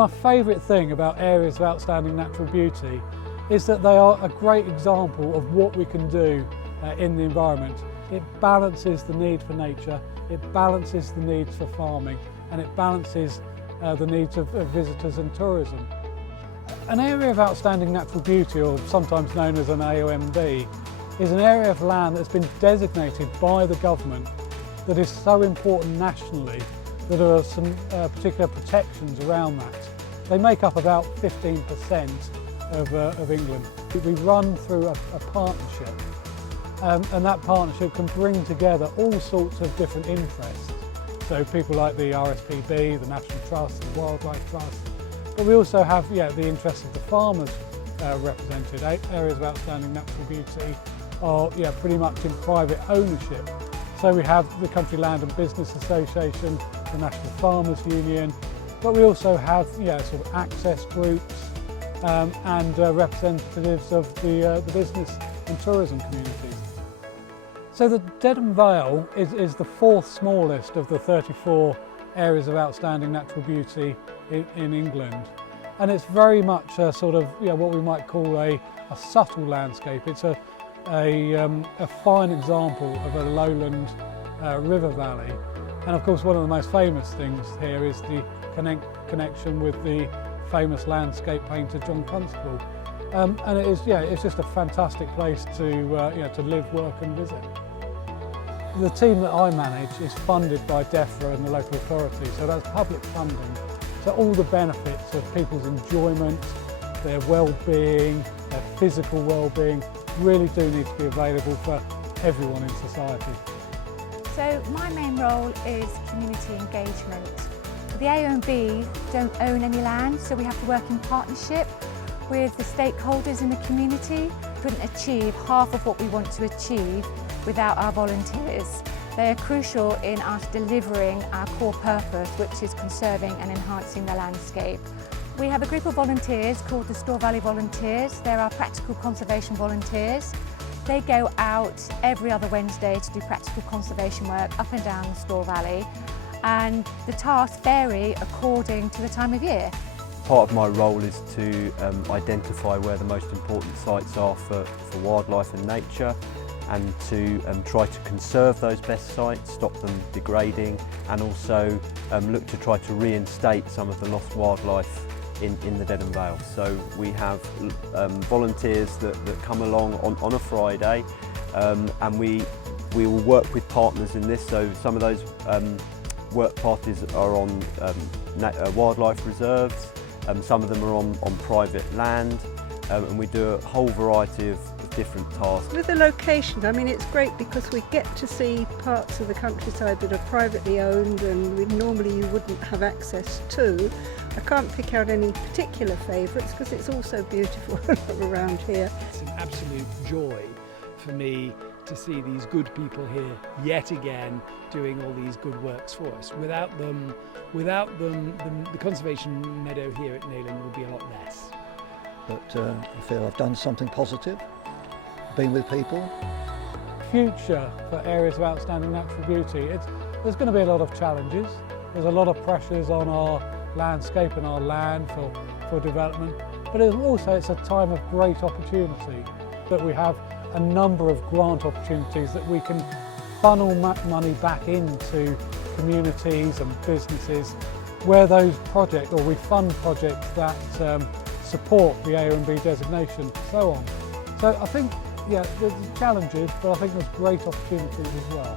My favourite thing about areas of outstanding natural beauty is that they are a great example of what we can do in the environment. It balances the need for nature, it balances the needs for farming, and it balances the needs of visitors and tourism. An area of outstanding natural beauty, or sometimes known as an AONB, is an area of land that's been designated by the government that is so important nationally that there are some particular protections around that. They make up about 15% of England. We run through a partnership, and that partnership can bring together all sorts of different interests. So people like the RSPB, the National Trust, the Wildlife Trust, but we also have the interests of the farmers represented. Areas of outstanding natural beauty are pretty much in private ownership. So we have the Country Land and Business Association, the National Farmers Union, but we also have sort of access groups and representatives of the business and tourism communities. So the Dedham Vale is the fourth smallest of the 34 areas of outstanding natural beauty in England, and it's very much a sort of what we might call a subtle landscape. It's a fine example of a lowland river valley, and of course one of the most famous things here is the connection with the famous landscape painter John Constable, and it's just a fantastic place to live, work and visit. The team that I manage is funded by DEFRA and the local authority, so that's public funding. So all the benefits of people's enjoyment, their well-being, their physical well-being really do need to be available for everyone in society. So my main role is community engagement. The AONB don't own any land, so we have to work in partnership with the stakeholders in the community. We couldn't achieve half of what we want to achieve without our volunteers. They are crucial in us delivering our core purpose, which is conserving and enhancing the landscape. We have a group of volunteers called the Store Valley Volunteers. They're our practical conservation volunteers. They go out every other Wednesday to do practical conservation work up and down the Store Valley, and the tasks vary according to the time of year. Part of my role is to identify where the most important sites are for wildlife and nature, and to try to conserve those best sites, stop them degrading, and also look to try to reinstate some of the lost wildlife in the Dedham Vale. So we have volunteers that come along on a Friday, and we will work with partners in this. So some of those work parties are on wildlife reserves, some of them are on private land, and we do a whole variety of different tasks. With the location, I mean, it's great because we get to see parts of the countryside that are privately owned and normally you wouldn't have access to. I can't pick out any particular favourites because it's all so beautiful around here. It's an absolute joy for me to see these good people here yet again doing all these good works for us. Without them, the conservation meadow here at Neyland would be a lot less. But I feel I've done something positive, been with people. Future for areas of outstanding natural beauty, there's going to be a lot of challenges. There's a lot of pressures on our landscape and our land for development, but it's a time of great opportunity, that we have a number of grant opportunities that we can funnel money back into communities and businesses where those projects, or we fund projects that support the AONB designation and so on. So I think, there's challenges, but I think there's great opportunities as well.